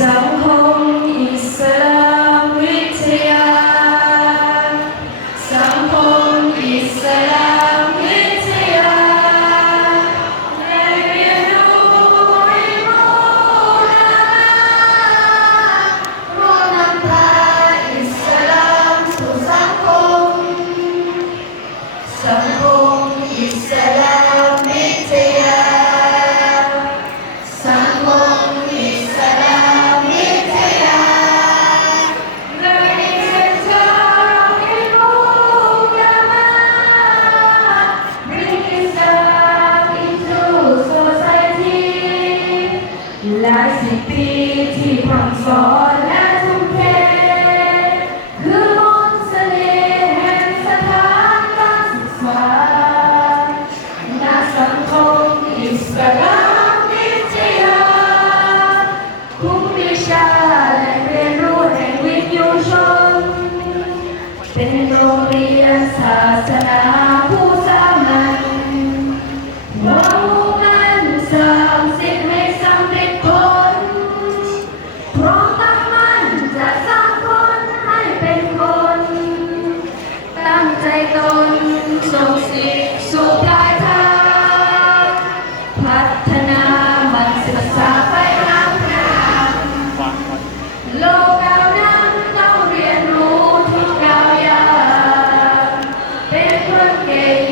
สังคมอิสลาม เป็นโรงเรียนศาสนา สิทธิ์สู่ปายทางพัฒนามันศึกษาไปน้ำน้ำโลกเรน้นต้องเรียนรู้ทุกเราวยางเป็นคนเก่ง